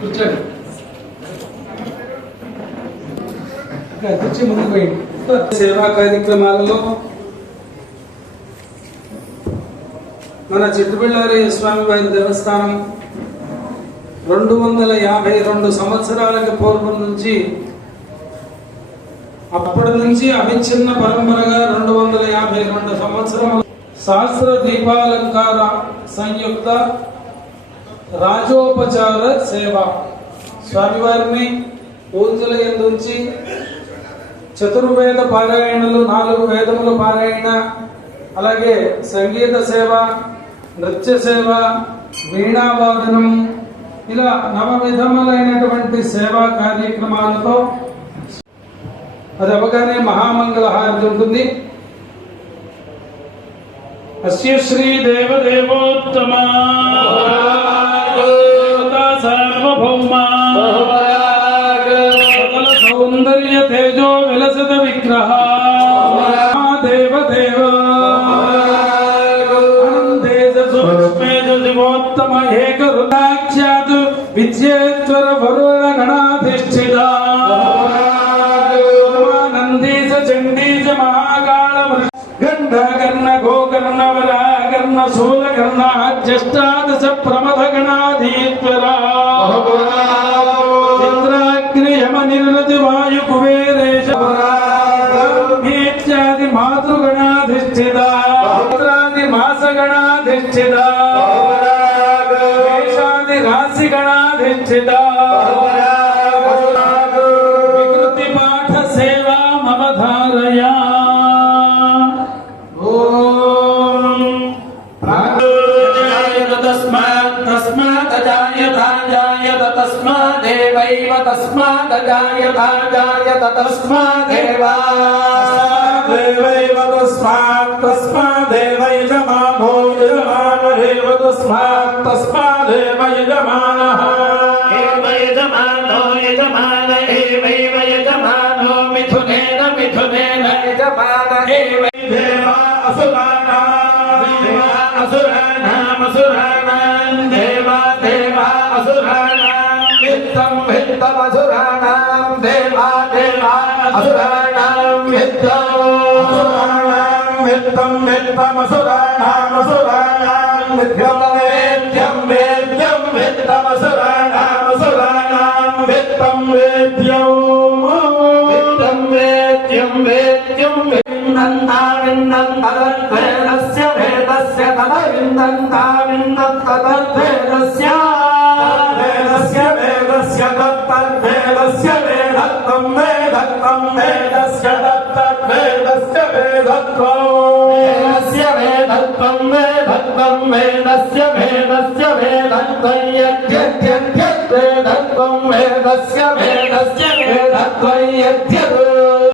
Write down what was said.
కూర్చోండి కూర్చి ముందుకు పోయింది సేవా కార్యక్రమాలలో మన చిట్టుబిళ్ళారి స్వామి వారి దేవస్థానం రెండు వందల యాభై రెండు సంవత్సరాలకి పూర్వం నుంచి అప్పటి నుంచి అవిచ్ఛిన్న పరంపరగా రెండు వందల యాభై రెండు సంవత్సరములు సహస్ర దీపాలంకార సంయుక్త రాజోపచార సేవ. స్వామివారిని పూజల ఎందుంచి చతుర్వేద పారాయణలు నాలుగు వేదముల పారాయణ అలాగే సంగీత సేవ నృత్య సేవ వీణావాదనం ఇలా నవ విధములైనటువంటి సేవా కార్యక్రమాలతో అది అవగానే మహామంగళ హారతి ఉంటుంది. అస్య శ్రీ విద్యేశ్వర వరుణ గణాధిష్ఠిత నందీశ చండీశ మహాకాళ గంధకర్ణ గోకర్ణ వరాకర్ణ శూలకర్ణ జ్యేష్టాదశ ప్రమథ గణాధీశ్వర ఇంద్రాగ్ని యమ నిర్వతి వాయు కుబేరేశ ఇత్యాది మాతృగణాధిష్ఠిత పుత్రాది रक्षिता विकृतिपाठसेवा मम धारया। तस्मादेवैव तस्मादजायता जायत तस्मादेवा देवैव तस्मात् तस्मादेव यजमानो यजमानरेव यजमानो यजमान एवैव यजमानो मिथुनेन मिथुनेन यजमान एव देवा असुराणां देवा असुराणामसुराणां देवा देवा असुराणां वित्तं वित्तमसुराणां देवा देवा असुराणां वित्तम् वित्तं वित्तमसुराणामसुराणां विद्यं वेद्यं वेद्यं वित्तमसुराणामसुराणां वेद्यं वेद्यं विन्दन्ता विन्दन्तदद्वेदस्य वेदस्य तदविन्दन्ता विन्दन्तदद्वेदस्य वेदस्य वेदस्य दत्तद्वेदस्य वेदत्वं वेदत्वं वेदस्य दत्तद्वेदस्य वेदत्वम् वेदस्य वेदत्वं वेदत्वं वेदस्य वेदस्य वेदत्वं यद्यद्यद्यद्वेदत्वं वेदस्य वेदस्य वेदत्वं यद्यद्